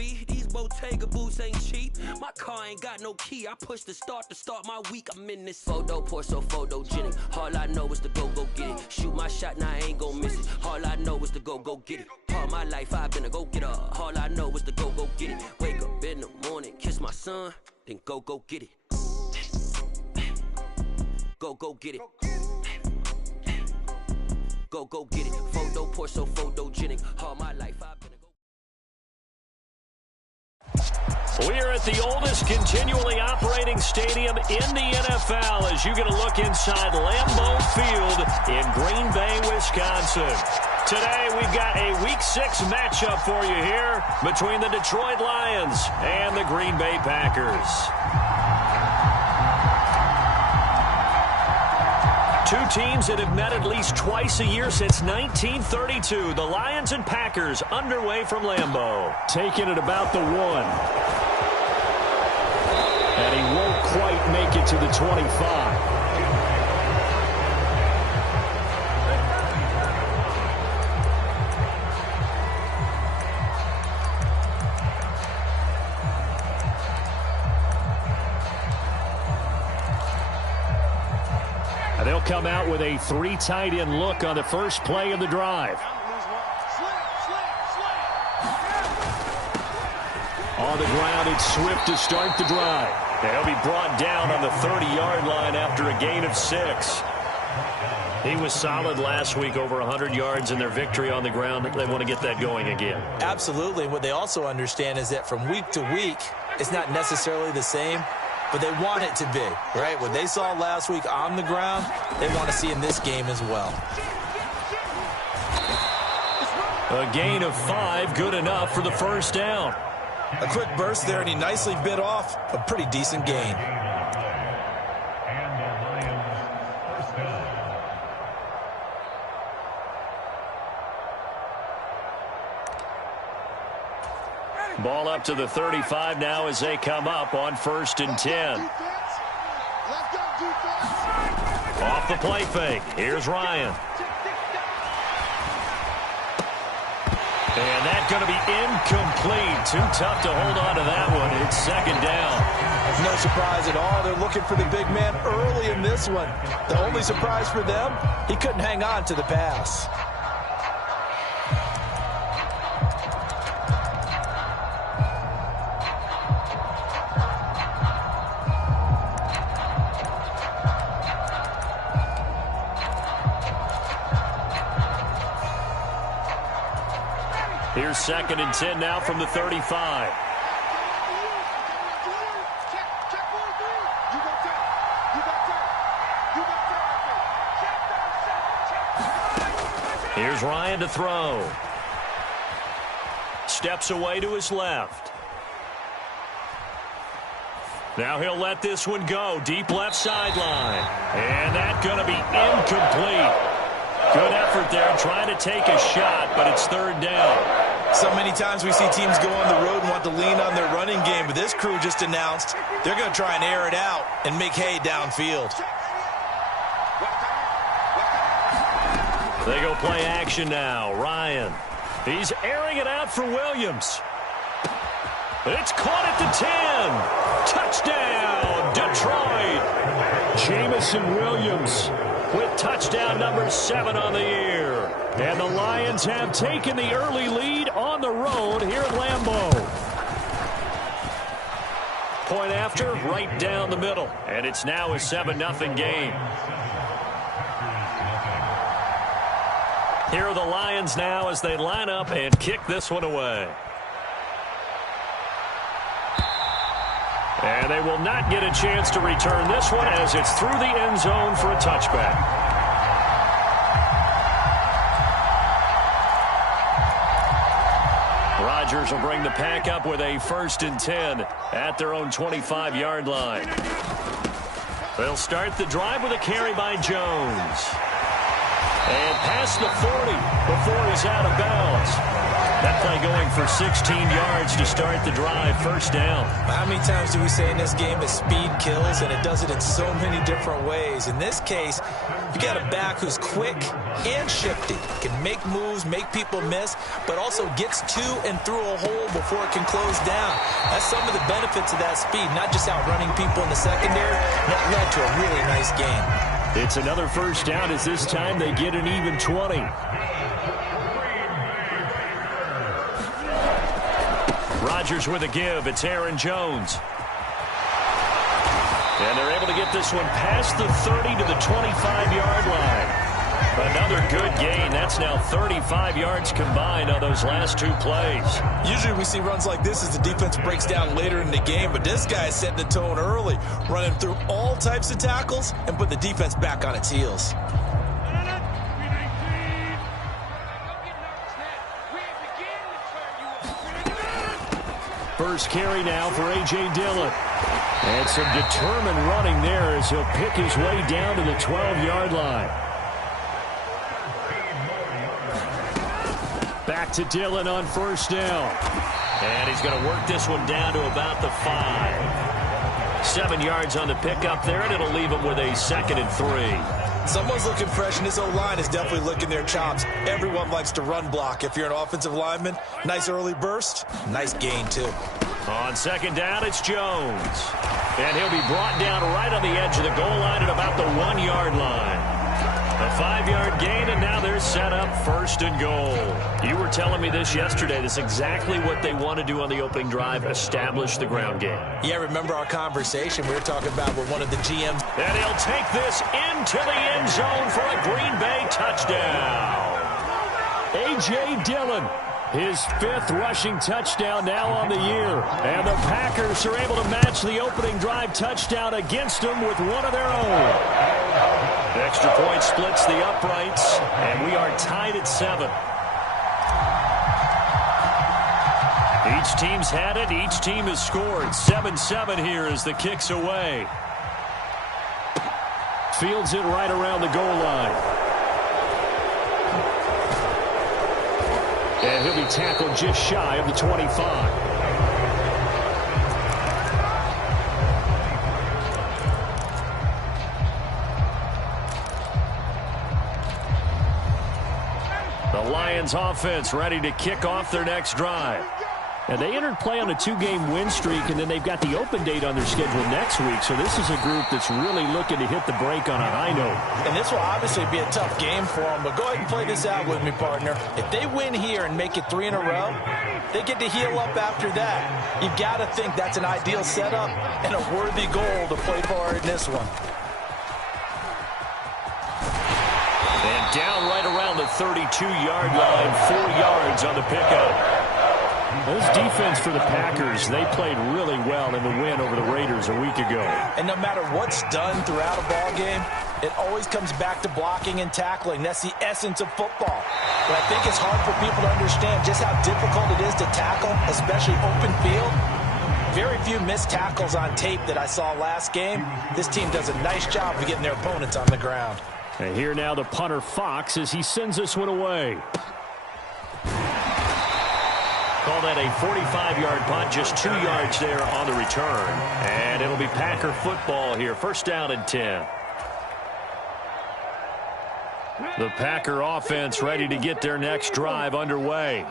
be. These Bottega boots ain't cheap. My car ain't got no key. I push the start to start my week. I'm in this photo, pour so photogenic. All I know is to go get it. Shoot my shot, now I ain't gon' miss it. All I know is to go get it. All my life I've been a go-getter. All I know is to go get it. Wake up in the morning, kiss my son, then go get it. Go get it. Go get it. Photo, pour so photogenic. All my life I've been a We are at the oldest continually operating stadium in the NFL as you get a look inside Lambeau Field in Green Bay, Wisconsin. Today we've got a Week 6 matchup for you here between the Detroit Lions and the Green Bay Packers. Two teams that have met at least twice a year since 1932. The Lions and Packers underway from Lambeau. Taking it about the 1. And he won't quite make it to the 25. And they'll come out with a 3 tight end look on the first play of the drive. On the ground, it's Swift to start the drive. And he'll be brought down on the 30-yard line after a gain of 6. He was solid last week, over 100 yards in their victory on the ground. They want to get that going again. Absolutely. What they also understand is that from week to week, it's not necessarily the same, but they want it to be, right? What they saw last week on the ground, they want to see in this game as well. A gain of 5, good enough for the first down. A quick burst there, and he nicely bit off a pretty decent gain. Ball up to the 35 now as they come up on 1st and 10. Off the play fake. Here's Ryan. And that's going to be incomplete. Too tough to hold on to that one. It's 2nd down. No surprise at all. They're looking for the big man early in this one. The only surprise for them, he couldn't hang on to the pass. Here's 2nd and 10 now from the 35. Here's Ryan to throw. Steps away to his left. Now he'll let this one go. Deep left sideline. And that's going to be incomplete. Good effort there trying to take a shot, but it's 3rd down. So many times we see teams go on the road and want to lean on their running game, but this crew just announced they're going to try and air it out and make hay downfield. They go play action now. Ryan. He's airing it out for Williams. It's caught at the 10. Touchdown, Detroit. Jamison Williams with touchdown number 7 on the year. And the Lions have taken the early lead on the road here at Lambeau. Point after, right down the middle. And it's now a 7-0 game. Here are the Lions now as they line up and kick this one away. And they will not get a chance to return this one as it's through the end zone for a touchback. Rodgers will bring the pack up with a 1st and 10 at their own 25-yard line. They'll start the drive with a carry by Jones. And past the 40 before he's out of bounds. That play going for 16 yards to start the drive. First down. How many times do we say in this game that speed kills, and it does it in so many different ways? In this case, you got a back who's quick and shifty, can make moves, make people miss, but also gets to and through a hole before it can close down. That's some of the benefits of that speed, not just outrunning people in the secondary. That led to a really nice game. It's another first down as this time they get an even 20. Rodgers with a give. It's Aaron Jones. And they're able to get this one past the 30 to the 25-yard line. Another good gain. That's now 35 yards combined on those last two plays. Usually we see runs like this as the defense breaks down later in the game, but this guy is setting the tone early, running through all types of tackles and put the defense back on its heels. First carry now for A.J. Dillon. And some determined running there as he'll pick his way down to the 12-yard line. Back to Dillon on first down. And he's going to work this one down to about the 5. 7 yards on the pickup there, and it'll leave him with a 2nd and 3. Someone's looking fresh, and this O-line is definitely licking their chops. Everyone likes to run block. If you're an offensive lineman, nice early burst, nice gain, too. On second down, it's Jones. And he'll be brought down right on the edge of the goal line at about the 1-yard line. A 5-yard gain, and now they're set up first and goal. You were telling me this yesterday. That's exactly what they want to do on the opening drive, establish the ground game. Yeah, remember our conversation we were talking about with one of the GMs. And he'll take this into the end zone for a Green Bay touchdown. A.J. Dillon, his 5th rushing touchdown now on the year. And the Packers are able to match the opening drive touchdown against them with one of their own. Extra point splits the uprights, and we are tied at 7. Each team's had it. Each team has scored. 7-7 here as the kick's away. Fields it right around the goal line. And he'll be tackled just shy of the 25. The Lions offense ready to kick off their next drive. And they entered play on a 2-game win streak, and then they've got the open date on their schedule next week. So this is a group that's really looking to hit the break on a high note. And this will obviously be a tough game for them, but go ahead and play this out with me, partner. If they win here and make it 3 in a row, they get to heal up after that. You've got to think that's an ideal setup and a worthy goal to play for in this one. And down right around the 32-yard line, 4 yards on the pickup. This defense for the Packers, they played really well in the win over the Raiders a week ago. And no matter what's done throughout a ball game, it always comes back to blocking and tackling. That's the essence of football. But I think it's hard for people to understand just how difficult it is to tackle, especially open field. Very few missed tackles on tape that I saw last game. This team does a nice job of getting their opponents on the ground. And here now the punter Fox as he sends this one away. Call that a 45-yard punt, just 2 yards there on the return. And it'll be Packer football here. First down and 10. The Packer offense ready to get their next drive underway.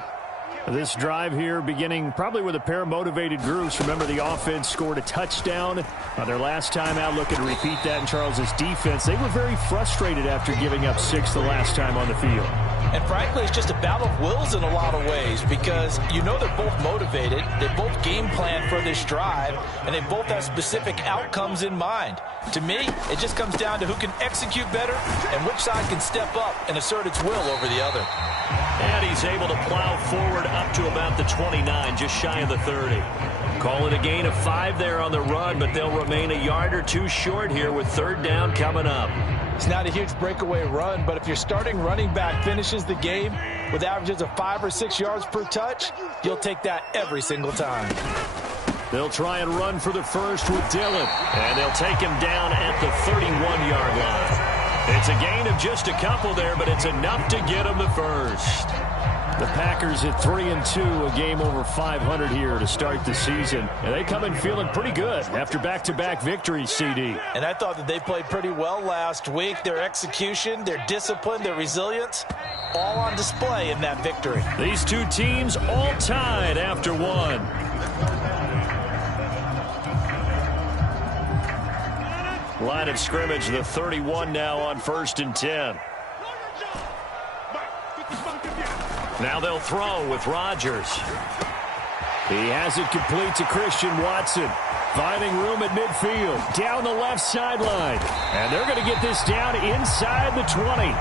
This drive here beginning probably with a pair of motivated groups. Remember, the offense scored a touchdown on their last time out, looking to repeat that in Charles's defense. They were very frustrated after giving up 6 the last time on the field. And frankly, it's just a battle of wills in a lot of ways because you know they're both motivated, they both game plan for this drive, and they both have specific outcomes in mind. To me, it just comes down to who can execute better and which side can step up and assert its will over the other. And he's able to plow forward up to about the 29, just shy of the 30. Call it a gain of 5 there on the run, but they'll remain a yard or two short here with third down coming up. It's not a huge breakaway run, but if your starting running back finishes the game with averages of 5 or 6 yards per touch, you'll take that every single time. They'll try and run for the first with Dillon, and they'll take him down at the 31-yard line. It's a gain of just a couple there, but it's enough to get them the first. The Packers at 3-2, a game over 500 here to start the season. And they come in feeling pretty good after back-to-back victories, CD. And I thought that they played pretty well last week. Their execution, their discipline, their resilience, all on display in that victory. These two teams all tied after one. Line of scrimmage, the 31 now on 1st and 10. Now they'll throw with Rodgers. He has it complete to Christian Watson. Finding room at midfield. Down the left sideline. And they're going to get this down inside the 20.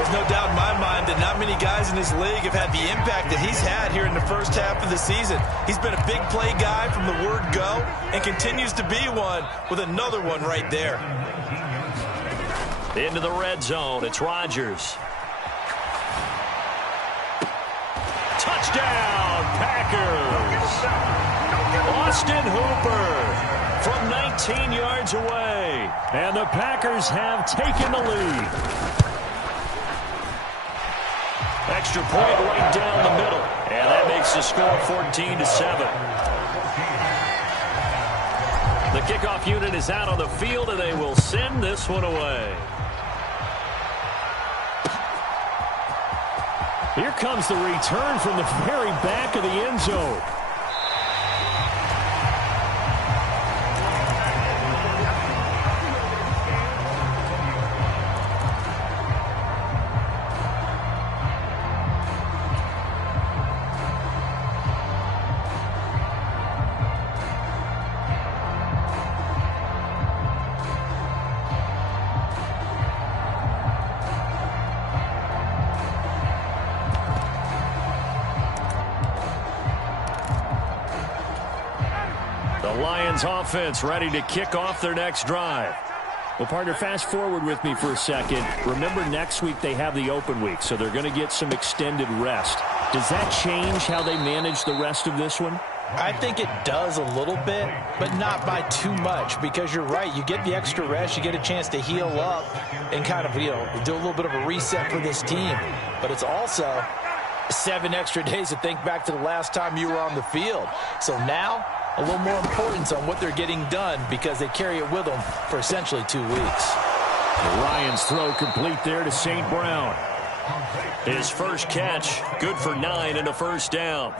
There's no doubt in my mind that not many guys in this league have had the impact that he's had here in the first half of the season. He's been a big play guy from the word go and continues to be one with another one right there. Into the red zone. It's Rodgers. Touchdown, Packers! Austin Hooper from 19 yards away. And the Packers have taken the lead. Extra point right down the middle. And that makes the score 14-7. The kickoff unit is out on the field, and they will send this one away. Here comes the return from the very back of the end zone. Lions offense ready to kick off their next drive. Well, partner, fast forward with me for a second. Remember, next week they have the open week, so they're going to get some extended rest. Does that change how they manage the rest of this one? I think it does a little bit, but not by too much, because you're right. You get the extra rest. You get a chance to heal up and kind of, do a little bit of a reset for this team. But it's also 7 extra days to think back to the last time you were on the field. So now, a little more importance on what they're getting done because they carry it with them for essentially 2 weeks. Ryan's throw complete there to St. Brown. His first catch, good for 9 and a first down.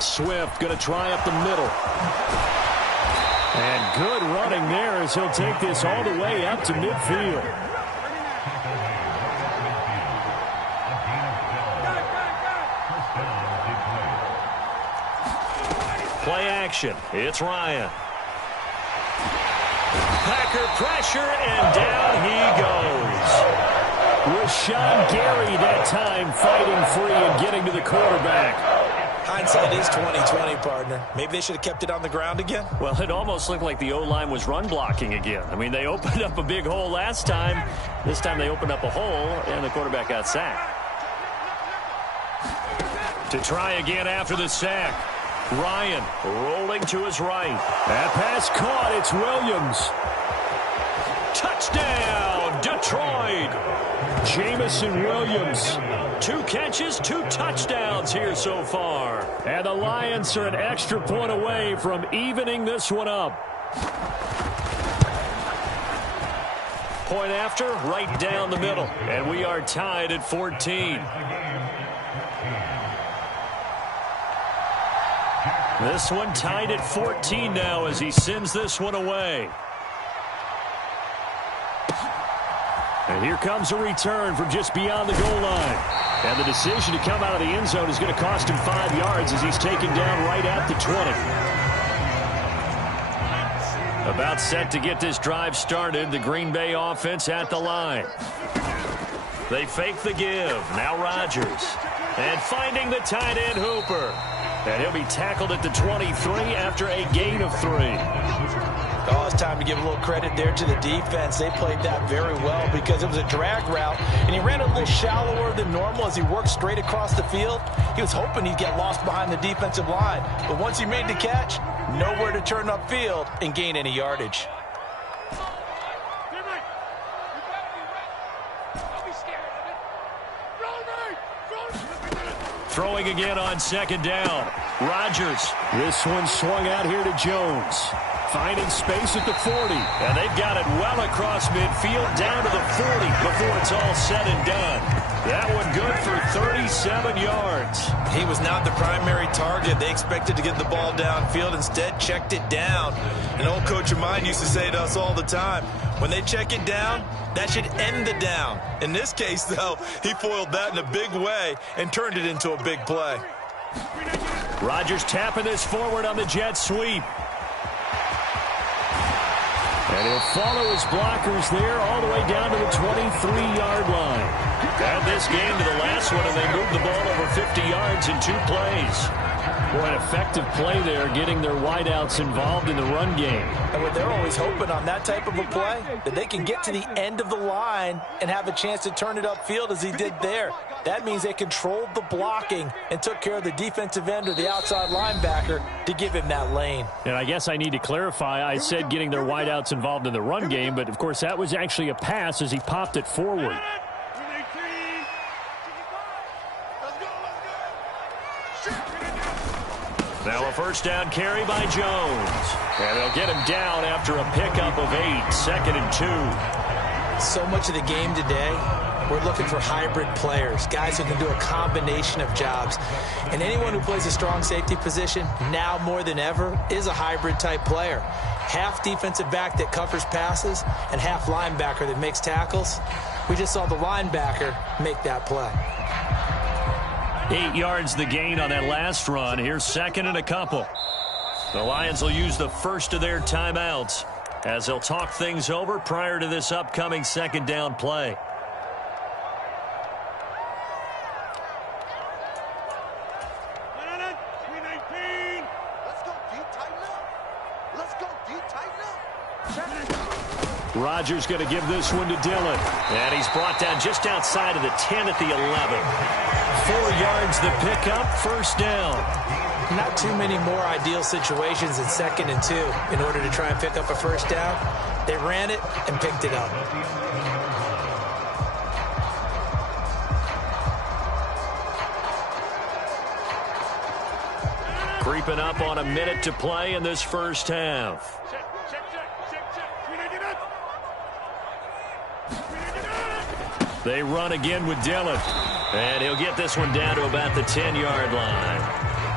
Swift going to try up the middle. And good running there as he'll take this all the way up to midfield. Play action. It's Ryan. Packer pressure, and down he goes. Rashawn Gary that time fighting free and getting to the quarterback. Hindsight is 20/20, partner. Maybe they should have kept it on the ground again. Well, it almost looked like the O-line was run blocking again. I mean, they opened up a big hole last time. This time they opened up a hole, and the quarterback got sacked. To try again after the sack. Ryan rolling to his right. That pass caught. It's Williams. Touchdown, Detroit. Jamison Williams. 2 catches, 2 touchdowns here so far. And the Lions are an extra point away from evening this one up. Point after, right down the middle. And we are tied at 14. This one tied at 14 now as he sends this one away. And here comes a return from just beyond the goal line. And the decision to come out of the end zone is going to cost him 5 yards as he's taken down right at the 20. About set to get this drive started, the Green Bay offense at the line. They fake the give. Now Rodgers. And finding the tight end Hooper. And he'll be tackled at the 23 after a gain of 3. Oh, it's time to give a little credit there to the defense. They played that very well because it was a drag route, and he ran a little shallower than normal as he worked straight across the field. He was hoping he'd get lost behind the defensive line, but once he made the catch, nowhere to turn upfield and gain any yardage. Throwing again on second down. Rodgers. This one swung out here to Jones. Finding space at the 40. And they've got it well across midfield down to the 40 before it's all said and done. That one good for 37 yards. He was not the primary target. They expected to get the ball downfield. Instead, checked it down. An old coach of mine used to say to us all the time, when they check it down, that should end the down. In this case, though, he foiled that in a big way and turned it into a big play. Rodgers tapping this forward on the jet sweep. And he'll follow his blockers there all the way down to the 23-yard line. Add this game to the last one, and they moved the ball over 50 yards in 2 plays. Boy, an effective play there, getting their wideouts involved in the run game. And what they're always hoping on that type of a play, that they can get to the end of the line and have a chance to turn it upfield as he did there. That means they controlled the blocking and took care of the defensive end or the outside linebacker to give him that lane. And I guess I need to clarify, I said getting their wideouts involved in the run game, but of course that was actually a pass as he popped it forward. Now a first down carry by Jones. And they'll get him down after a pickup of 8, 2nd and 2. So much of the game today, we're looking for hybrid players, guys who can do a combination of jobs. And anyone who plays a strong safety position, now more than ever, is a hybrid type player. Half defensive back that covers passes and half linebacker that makes tackles. We just saw the linebacker make that play. 8 yards the gain on that last run. Here's 2nd and a couple. The Lions will use the first of their timeouts as they'll talk things over prior to this upcoming 2nd down play. Rodgers going to give this one to Dillon. And he's brought down just outside of the 10 at the 11. 4 yards the pickup, first down. Not too many more ideal situations in 2nd and 2 in order to try and pick up a first down. They ran it and picked it up. Creeping up on a minute to play in this first half. They run again with Dillon. And he'll get this one down to about the 10-yard line.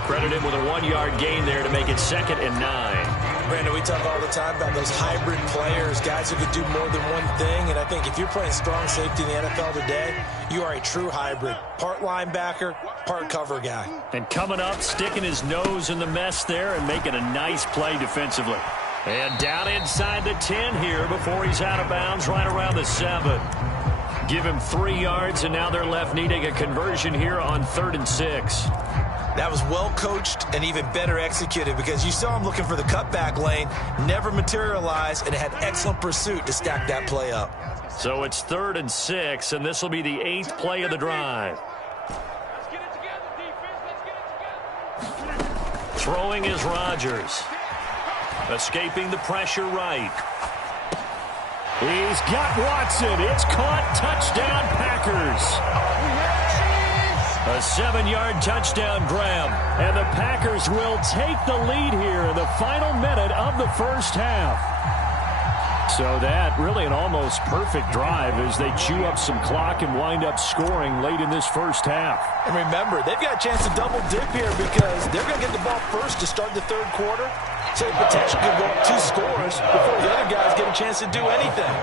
Credit him with a 1-yard gain there to make it 2nd and 9. Brandon, we talk all the time about those hybrid players, guys who can do more than one thing. And I think if you're playing strong safety in the NFL today, you are a true hybrid. Part linebacker, part cover guy. And coming up, sticking his nose in the mess there and making a nice play defensively. And down inside the 10 here before he's out of bounds right around the 7. Give him 3 yards, and now they're left needing a conversion here on 3rd and 6. That was well coached and even better executed because you saw him looking for the cutback lane, never materialized, and had excellent pursuit to stack that play up. So it's 3rd and 6, and this will be the 8th play of the drive. Throwing is Rodgers. Escaping the pressure right. He's got Watson. It's caught. Touchdown, Packers. A 7-yard touchdown grab. And the Packers will take the lead here in the final minute of the first half. So that really an almost perfect drive as they chew up some clock and wind up scoring late in this first half. And remember, they've got a chance to double dip here because they're going to get the ball first to start the 3rd quarter. So they potentially could go up 2 scores before the other guys get a chance to do anything.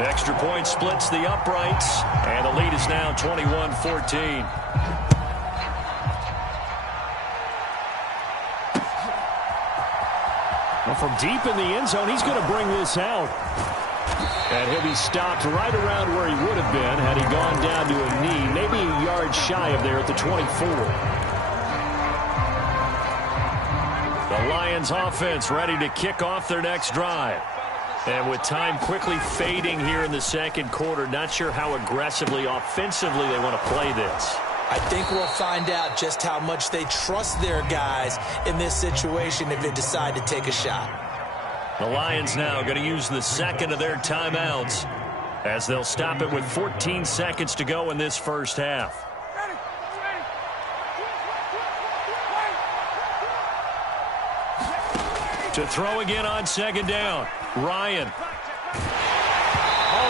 Extra point splits the uprights, and the lead is now 21-14. Well, from deep in the end zone, he's going to bring this out. And he'll be stopped right around where he would have been had he gone down to a knee, maybe a yard shy of there at the 24. The Lions Lions offense ready to kick off their next drive. And with time quickly fading here in the second quarter, not sure how aggressively, offensively they want to play this. I think we'll find out just how much they trust their guys in this situation if they decide to take a shot. The Lions now going to use the second of their timeouts as they'll stop it with 14 seconds to go in this first half. To throw again on second down. Ryan. Oh,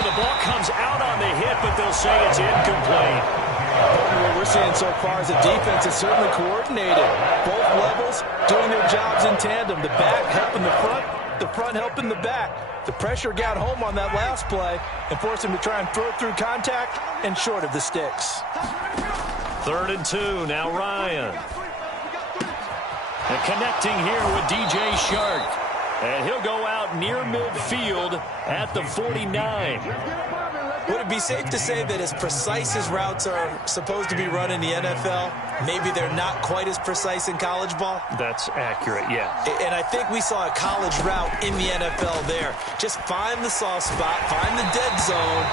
the ball comes out on the hit, but they'll say it's incomplete. What we're seeing so far is the defense is certainly coordinated. Both levels doing their jobs in tandem. The back helping the front helping the back. The pressure got home on that last play and forced him to try and throw through contact and short of the sticks. 3rd and 2, now Ryan. And connecting here with DJ Shark. And he'll go out near midfield at the 49. Would it be safe to say that as precise as routes are supposed to be run in the NFL, maybe they're not quite as precise in college ball? That's accurate, yeah. And I think we saw a college route in the NFL there. Just find the soft spot, find the dead zone,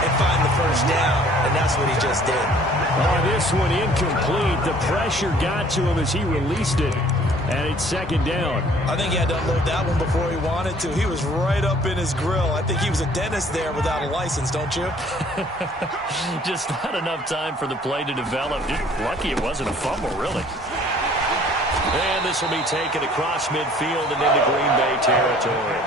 and find the first down. And that's what he just did. Oh, this one incomplete. The pressure got to him as he released it. And it's second down. I think he had to unload that one before he wanted to. He was right up in his grill. I think he was a dentist there without a license, don't you? Just not enough time for the play to develop. Lucky it wasn't a fumble, really. And this will be taken across midfield and into Green Bay territory.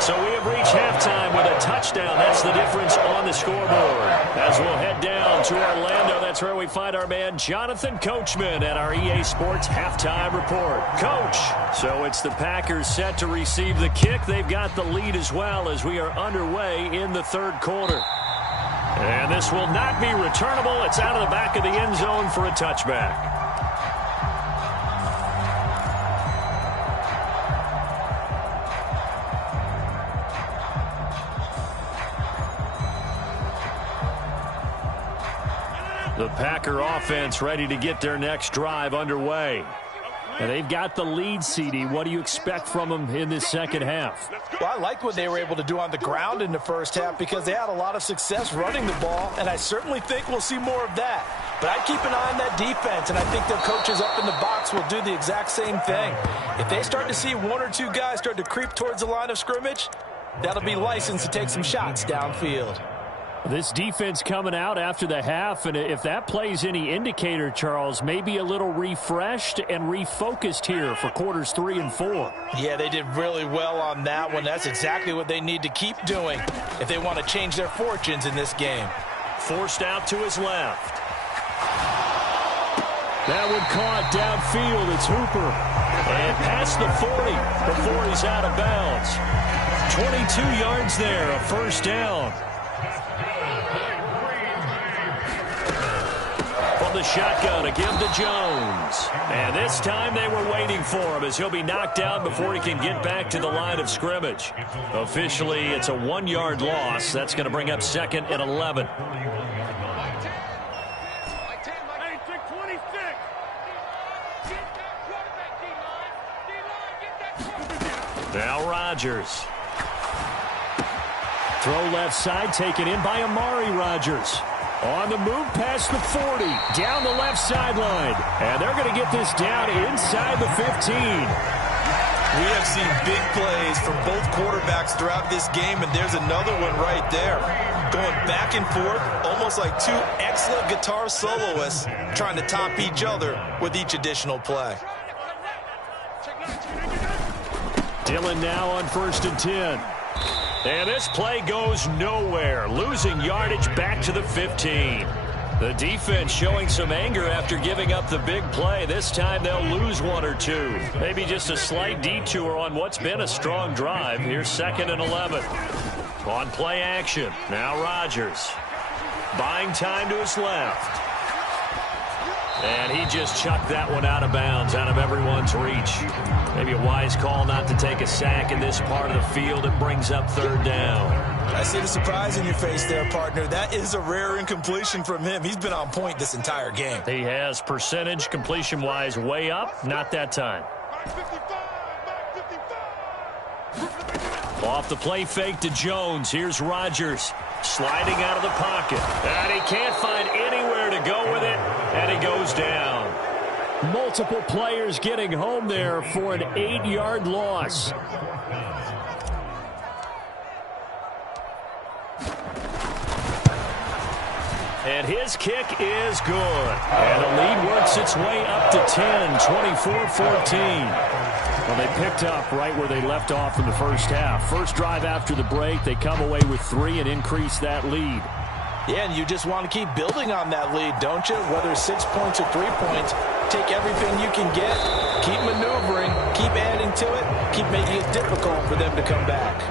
So we have reached halftime with a touchdown. That's the difference on the scoreboard. As we'll head down to Orlando, that's where we find our man Jonathan Coachman at our EA Sports Halftime Report. Coach, so it's the Packers set to receive the kick. They've got the lead as well as we are underway in the third quarter. And this will not be returnable. It's out of the back of the end zone for a touchback. The Packer offense ready to get their next drive underway. And they've got the lead, CD. What do you expect from them in this second half? Well, I like what they were able to do on the ground in the first half because they had a lot of success running the ball, and I certainly think we'll see more of that. But I'd keep an eye on that defense, and I think their coaches up in the box will do the exact same thing. If they start to see one or two guys start to creep towards the line of scrimmage, that'll be licensed to take some shots downfield. This defense coming out after the half, and if that plays any indicator, Charles, maybe a little refreshed and refocused here for quarters 3 and 4. Yeah, they did really well on that one. That's exactly what they need to keep doing if they want to change their fortunes in this game. Forced out to his left. That one caught downfield. It's Hooper. And past the 40 before he's out of bounds. 22 yards there, a first down. From the shotgun, a give to Jones. And this time they were waiting for him as he'll be knocked down before he can get back to the line of scrimmage. Officially, it's a 1-yard loss. That's going to bring up 2nd and 11. Now Rodgers. Throw left side, taken in by Amari Rodgers. On the move past the 40, down the left sideline. And they're going to get this down inside the 15. We have seen big plays from both quarterbacks throughout this game, and there's another one right there. Going back and forth, almost like two excellent guitar soloists trying to top each other with each additional play. Dillon now on 1st and 10. And this play goes nowhere, losing yardage back to the 15. The defense showing some anger after giving up the big play. This time they'll lose 1 or 2. Maybe just a slight detour on what's been a strong drive. Here's 2nd and 11. On play action, now Rodgers. Buying time to his left. And he just chucked that one out of bounds, out of everyone's reach. Maybe a wise call not to take a sack in this part of the field. It brings up 3rd down. I see the surprise in your face there, partner. That is a rare incompletion from him. He's been on point this entire game. He has. Percentage completion-wise way up. Not that time. Off the play fake to Jones. Here's Rodgers sliding out of the pocket. And he can't find anywhere to go with it, and he goes down. Multiple players getting home there for an 8-yard loss. And his kick is good. And the lead works its way up to 10, 24-14. Well, they picked up right where they left off in the first half. First drive after the break, they come away with 3 and increase that lead. Yeah, and you just want to keep building on that lead, don't you? Whether it's 6 points or 3 points, take everything you can get, keep maneuvering, keep adding to it, keep making it difficult for them to come back.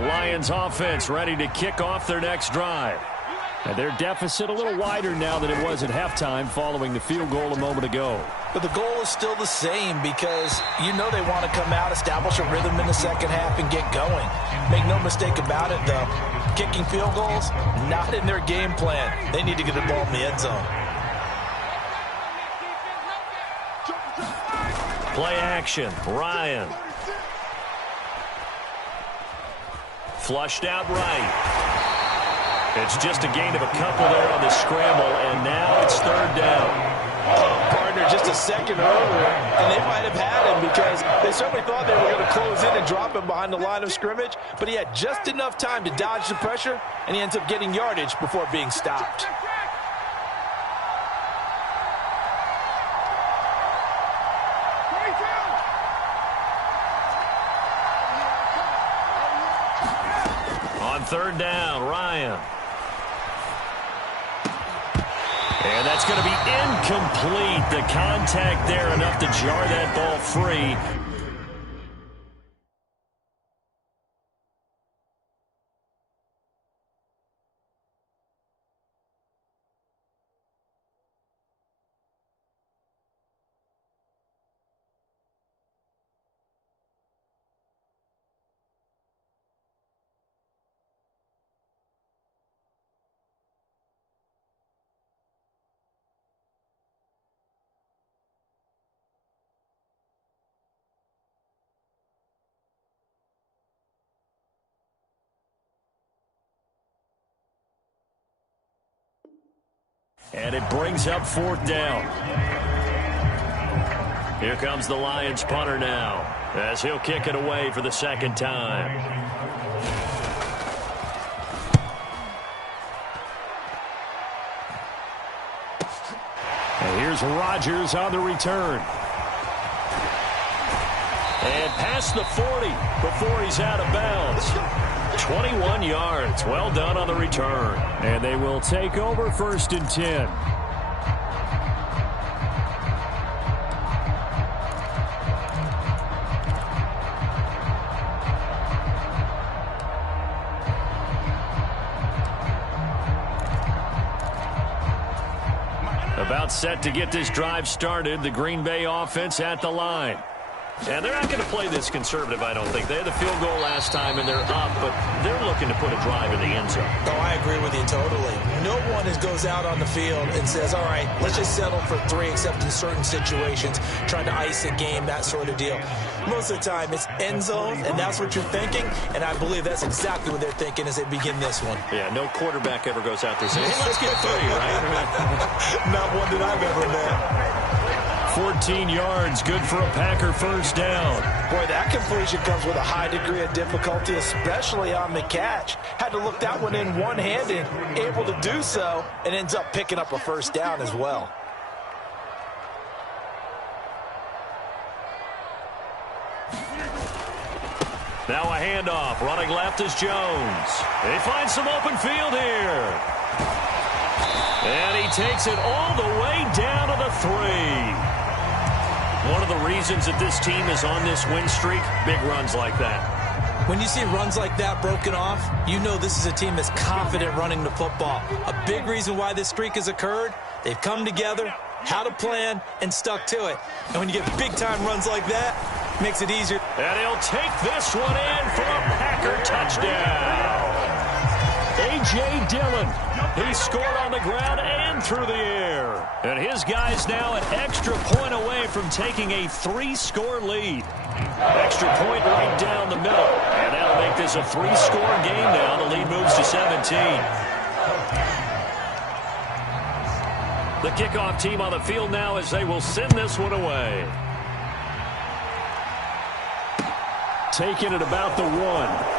Lions offense ready to kick off their next drive. And their deficit a little wider now than it was at halftime following the field goal a moment ago. But the goal is still the same because you know they want to come out, establish a rhythm in the second half, and get going. Make no mistake about it, though. Kicking field goals, not in their game plan. They need to get the ball in the end zone. Play action, Ryan. Flushed out right. It's just a gain of a couple there on the scramble, and now it's third down. Partner just a second earlier, and they might have had him because they certainly thought they were going to close in and drop him behind the line of scrimmage, but he had just enough time to dodge the pressure, and he ends up getting yardage before being stopped. Third down, Ryan. And that's going to be incomplete. The contact there enough to jar that ball free. And it brings up fourth down. Here comes the Lions punter now, as he'll kick it away for the second time. And here's Rodgers on the return. And past the 40 before he's out of bounds. 21 yards. Well done on the return. And they will take over first and 10. About set to get this drive started. The Green Bay offense at the line. And they're not going to play this conservative, I don't think. They had the field goal last time, and they're up, but they're looking to put a drive in the end zone. Oh, I agree with you totally. No one goes out on the field and says, all right, let's just settle for 3, except in certain situations, trying to ice a game, that sort of deal. Most of the time, it's end zone, and that's what you're thinking, and I believe that's exactly what they're thinking as they begin this one. Yeah, no quarterback ever goes out there saying, hey, let's get 3, right? Not one that I've ever met. 14 yards, good for a Packer first down. Boy, that completion comes with a high degree of difficulty, especially on the catch. Had to look that one in one-handed, able to do so, and ends up picking up a first down as well. Now a handoff, running left is Jones. They find some open field here. And he takes it all the way down to the 3. One of the reasons that this team is on this win streak, big runs like that. When you see runs like that broken off, you know this is a team that's confident running the football. A big reason why this streak has occurred, they've come together, how to plan, and stuck to it. And when you get big-time runs like that, it makes it easier. And he'll take this one in for a Packer touchdown. A.J. Dillon, he scored on the ground and through the air. And his guy's now an extra point away from taking a 3-score lead. Extra point right down the middle. And that'll make this a 3-score game now. The lead moves to 17. The kickoff team on the field now as they will send this one away. Taking it about the 1.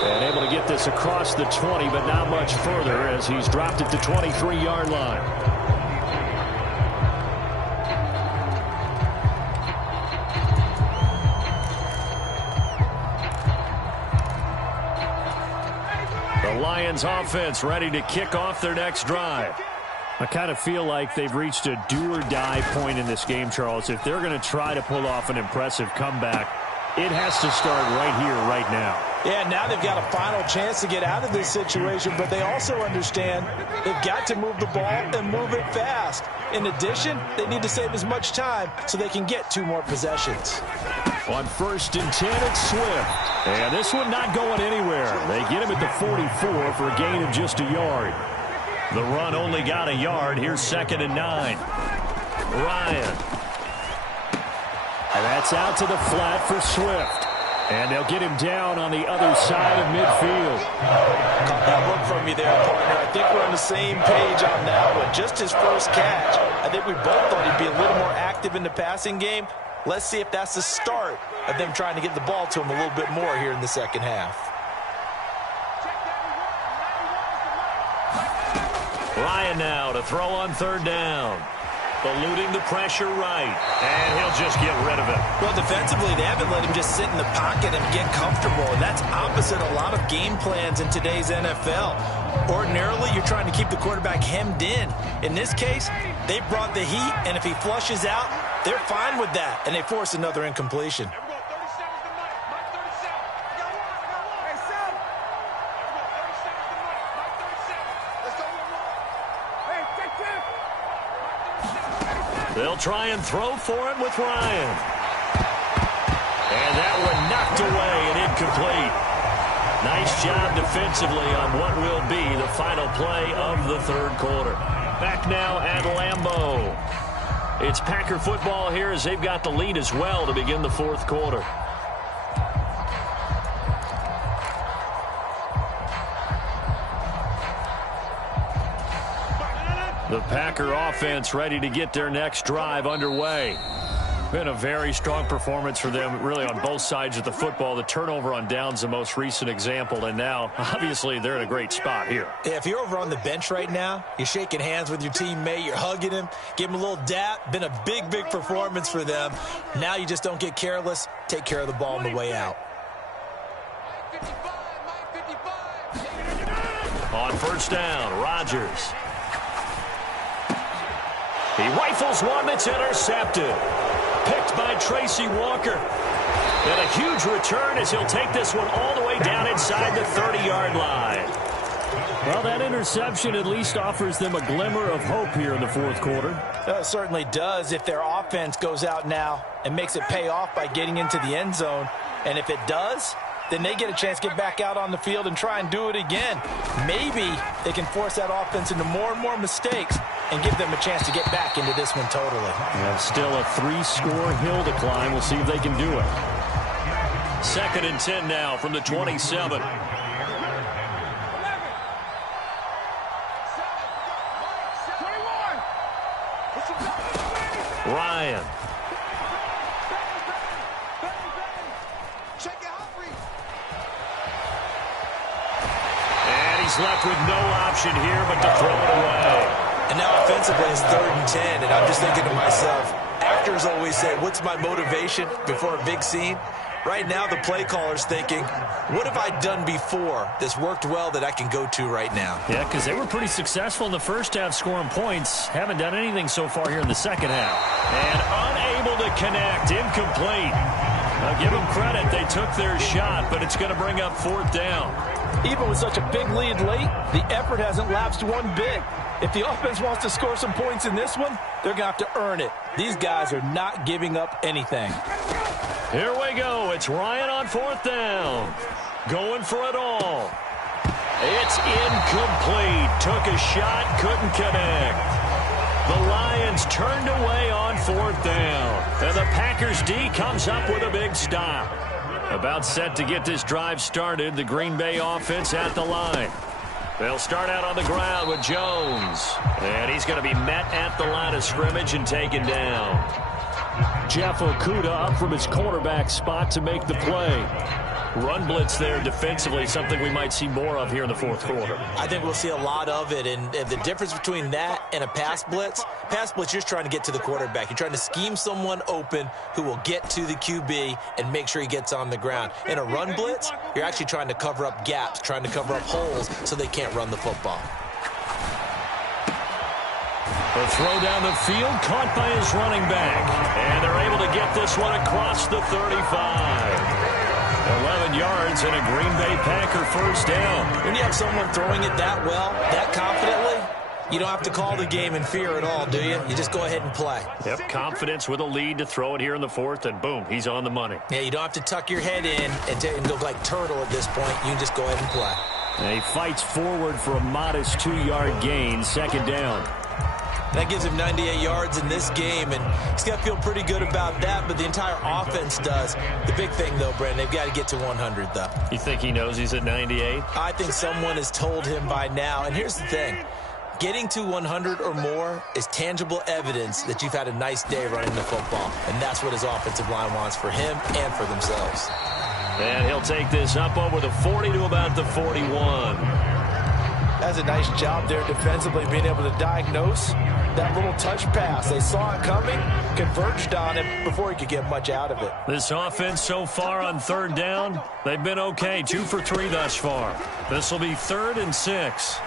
And able to get this across the 20, but not much further as he's dropped it to 23-yard line. The Lions offense ready to kick off their next drive. I kind of feel like they've reached a do-or-die point in this game, Charles. If they're going to try to pull off an impressive comeback, it has to start right here, right now. Yeah, now they've got a final chance to get out of this situation, but they also understand they've got to move the ball and move it fast. In addition, they need to save as much time so they can get 2 more possessions. On 1st and 10, it's Swift. And this one not going anywhere. They get him at the 44 for a gain of just a yard. The run only got a yard. Here's 2nd and 9. Ryan. And that's out to the flat for Swift. And they'll get him down on the other side of midfield. Caught that look from you there, partner. I think we're on the same page on that one. Just his first catch. I think we both thought he'd be a little more active in the passing game. Let's see if that's the start of them trying to get the ball to him a little bit more here in the second half. Ryan now to throw on 3rd down. Eluding the pressure right. And he'll just get rid of it. Well, defensively, they haven't let him just sit in the pocket and get comfortable. And that's opposite a lot of game plans in today's NFL. Ordinarily, you're trying to keep the quarterback hemmed in. In this case, they brought the heat, and if he flushes out, they're fine with that. And they force another incompletion. They'll try and throw for it with Ryan. And that one knocked away and incomplete. Nice job defensively on what will be the final play of the 3rd quarter. Back now at Lambeau. It's Packer football here as they've got the lead as well to begin the 4th quarter. The Packer offense ready to get their next drive underway. Been a very strong performance for them, really, on both sides of the football. The turnover on downs, the most recent example, and now, obviously, they're in a great spot here. Yeah, if you're over on the bench right now, you're shaking hands with your teammate, you're hugging him, give him a little dap. Been a big, big performance for them. Now you just don't get careless. Take care of the ball on the way out. On 1st down, Rodgers. He rifles one that's intercepted. Picked by Tracy Walker. And a huge return as he'll take this one all the way down inside the 30-yard line. Well, that interception at least offers them a glimmer of hope here in the 4th quarter. It certainly does if their offense goes out now and makes it pay off by getting into the end zone. And if it does, then they get a chance to get back out on the field and try and do it again. Maybe they can force that offense into more and more mistakes and give them a chance to get back into this one totally. And still a 3-score hill to climb. We'll see if they can do it. 2nd and 10 now from the 27. Ryan. And he's left with no option here but to throw it away. And now offensively it's 3rd and 10, and I'm just thinking to myself, actors always say, what's my motivation before a big scene? Right now the play caller's thinking, what have I done before that's worked well that I can go to right now? Yeah, because they were pretty successful in the first half scoring points. Haven't done anything so far here in the second half. And unable to connect, incomplete. I'll give them credit, they took their shot, but it's going to bring up 4th down. Even with such a big lead late, the effort hasn't lapsed one bit. If the offense wants to score some points in this one, they're going to have to earn it. These guys are not giving up anything. Here we go. It's Ryan on 4th down. Going for it all. It's incomplete. Took a shot, couldn't connect. The Lions turned away on 4th down. And the Packers D comes up with a big stop. About set to get this drive started, the Green Bay offense at the line. They'll start out on the ground with Jones. And he's going to be met at the line of scrimmage and taken down. Jeff Okudah up from his cornerback spot to make the play. Run blitz there defensively, something we might see more of here in the 4th quarter. I think we'll see a lot of it, and the difference between that and a pass blitz, you're just trying to get to the quarterback. You're trying to scheme someone open who will get to the QB and make sure he gets on the ground. In a run blitz, you're actually trying to cover up gaps, trying to cover up holes so they can't run the football. The throw down the field, caught by his running back. And they're able to get this one across the 35. 11 yards and a Green Bay Packer first down. When you have someone throwing it that well, that confidently, you don't have to call the game in fear at all, do you? You just go ahead and play. Yep, confidence with a lead to throw it here in the 4th, and boom, he's on the money. Yeah, you don't have to tuck your head in and go like turtle at this point. You can just go ahead and play. And he fights forward for a modest 2-yard gain, 2nd down. That gives him 98 yards in this game, and he's got to feel pretty good about that, but the entire offense does. The big thing, though, Brandon, they've got to get to 100, though. You think he knows he's at 98? I think someone has told him by now, and here's the thing. Getting to 100 or more is tangible evidence that you've had a nice day running the football, and that's what his offensive line wants for him and for themselves. And he'll take this up over the 40 to about the 41. That's a nice job there defensively, being able to diagnose that little touch pass. They saw it coming, converged on it before he could get much out of it. This offense so far on 3rd down, they've been okay. 2 for 3 thus far. This will be 3rd and 6.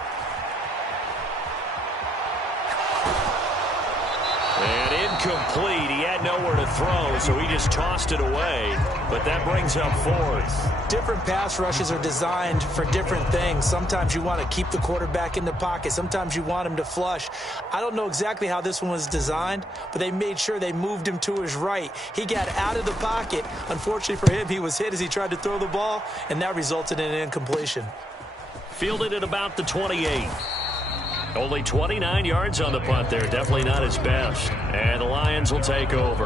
And incomplete. He had nowhere to throw, so he just tossed it away. But that brings up 4th. Different pass rushes are designed for different things. Sometimes you want to keep the quarterback in the pocket. Sometimes you want him to flush. I don't know exactly how this one was designed, but they made sure they moved him to his right. He got out of the pocket. Unfortunately for him, he was hit as he tried to throw the ball, and that resulted in an incompletion. Fielded at about the 28. Only 29 yards on the punt there. Definitely not his best. And the Lions will take over.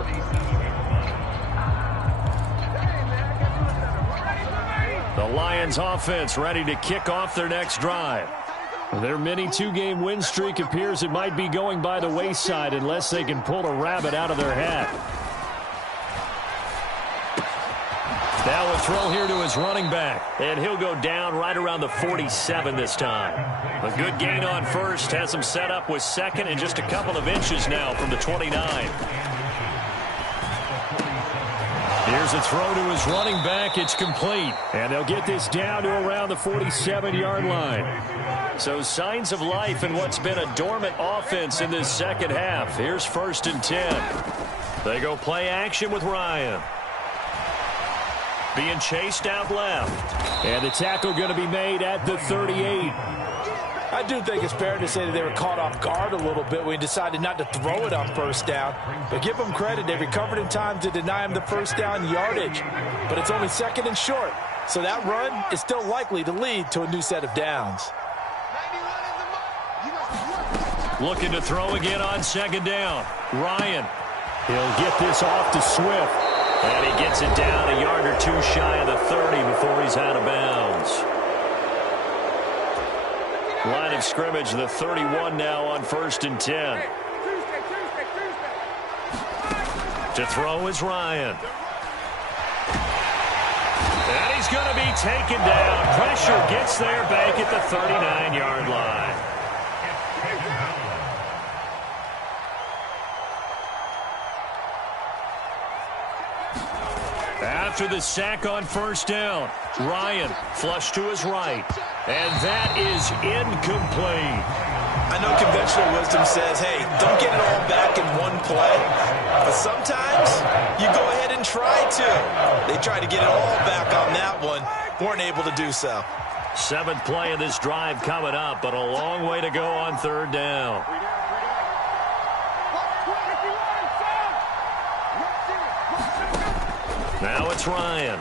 The Lions offense ready to kick off their next drive. Their mini 2-game win streak appears it might be going by the wayside unless they can pull a rabbit out of their hat. Now a throw here to his running back. And he'll go down right around the 47 this time. A good gain on first. Has him set up with 2nd and just a couple of inches now from the 29. Here's a throw to his running back. It's complete. And they'll get this down to around the 47-yard line. So signs of life in what's been a dormant offense in this second half. Here's 1st and 10. They go play action with Ryan. Being chased out left. And the tackle going to be made at the 38. I do think it's fair to say that they were caught off guard a little bit when he decided not to throw it on 1st down. But give them credit. They recovered in time to deny him the 1st down yardage. But it's only 2nd and short. So that run is still likely to lead to a new set of downs. Looking to throw again on 2nd down. Ryan. He'll get this off to Swift. And he gets it down a yard or 2 shy of the 30 before he's out of bounds. Line of scrimmage, the 31 now on 1st and 10. To throw is Ryan. And he's going to be taken down. Pressure gets there back at the 39-yard line. After the sack on 1st down, Ryan flush to his right. And that is incomplete. I know conventional wisdom says, hey, don't get it all back in one play. But sometimes you go ahead and try to. They tried to get it all back on that one. Weren't able to do so. Seventh play of this drive coming up, but a long way to go on third down. Now it's Ryan.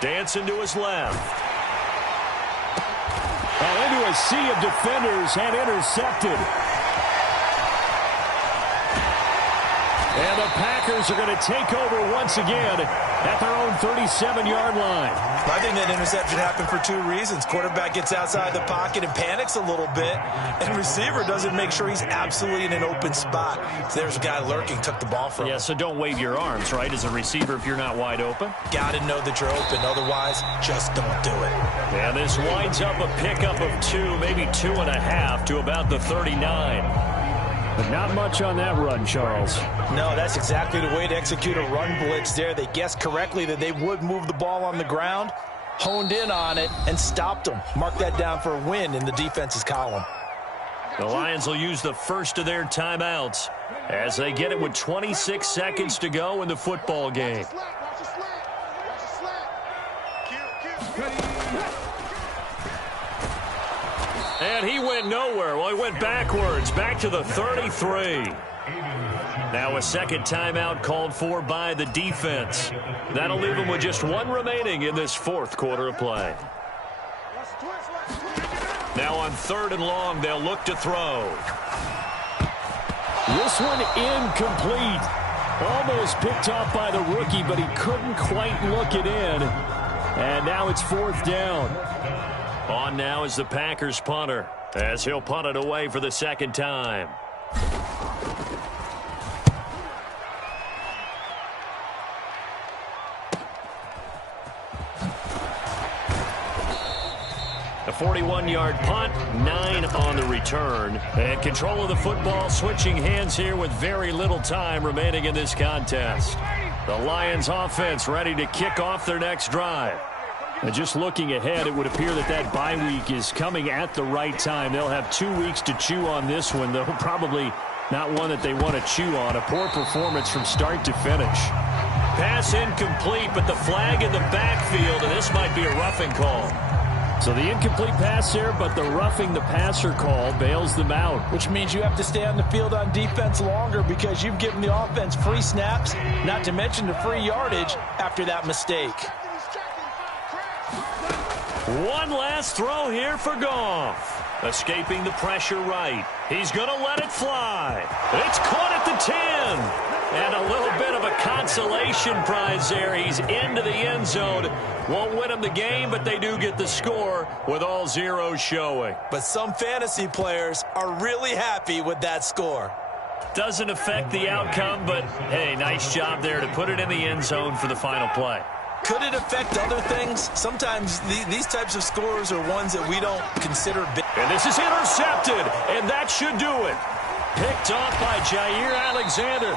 Dancing to his left. Into a sea of defenders and intercepted. And the Packers are going to take over once again at their own 37-yard line. I think that interception happened for two reasons. Quarterback gets outside the pocket and panics a little bit, and receiver doesn't make sure he's absolutely in an open spot. So there's a guy lurking, took the ball from him. Yeah, so don't wave your arms, right, as a receiver if you're not wide open. Got to know that you're open. Otherwise, just don't do it. And this winds up a pickup of 2, maybe 2.5 to about the 39. But not much on that run, Charles. No, that's exactly the way to execute a run blitz there. They guessed correctly that they would move the ball on the ground, honed in on it, and stopped them. Mark that down for a win in the defense's column. The Lions will use the first of their timeouts as they get it with 26 seconds to go in the football game. And he went nowhere. Well, he went backwards, back to the 33. Now a second timeout called for by the defense. That'll leave them with just one remaining in this fourth quarter of play. Now on third and long, they'll look to throw. This one incomplete. Almost picked off by the rookie, but he couldn't quite look it in. And now it's fourth down. On now is the Packers punter, as he'll punt it away for the second time. A 41-yard punt, 9 on the return. And control of the football switching hands here with very little time remaining in this contest. The Lions offense ready to kick off their next drive. And just looking ahead, it would appear that that bye week is coming at the right time. They'll have 2 weeks to chew on this one, though probably not one that they want to chew on. A poor performance from start to finish. Pass incomplete, but the flag in the backfield, and this might be a roughing call. So the incomplete pass there, but the roughing the passer call bails them out. Which means you have to stay on the field on defense longer because you've given the offense free snaps, not to mention the free yardage after that mistake. One last throw here for Goff. Escaping the pressure right. He's going to let it fly. It's caught at the 10. And a little bit of a consolation prize there. He's into the end zone. Won't win them the game, but they do get the score with all zeros showing. But some fantasy players are really happy with that score. Doesn't affect the outcome, but, hey, nice job there to put it in the end zone for the final play. Could it affect other things? Sometimes these types of scores are ones that we don't consider big. And this is intercepted, and that should do it. Picked off by Jair Alexander.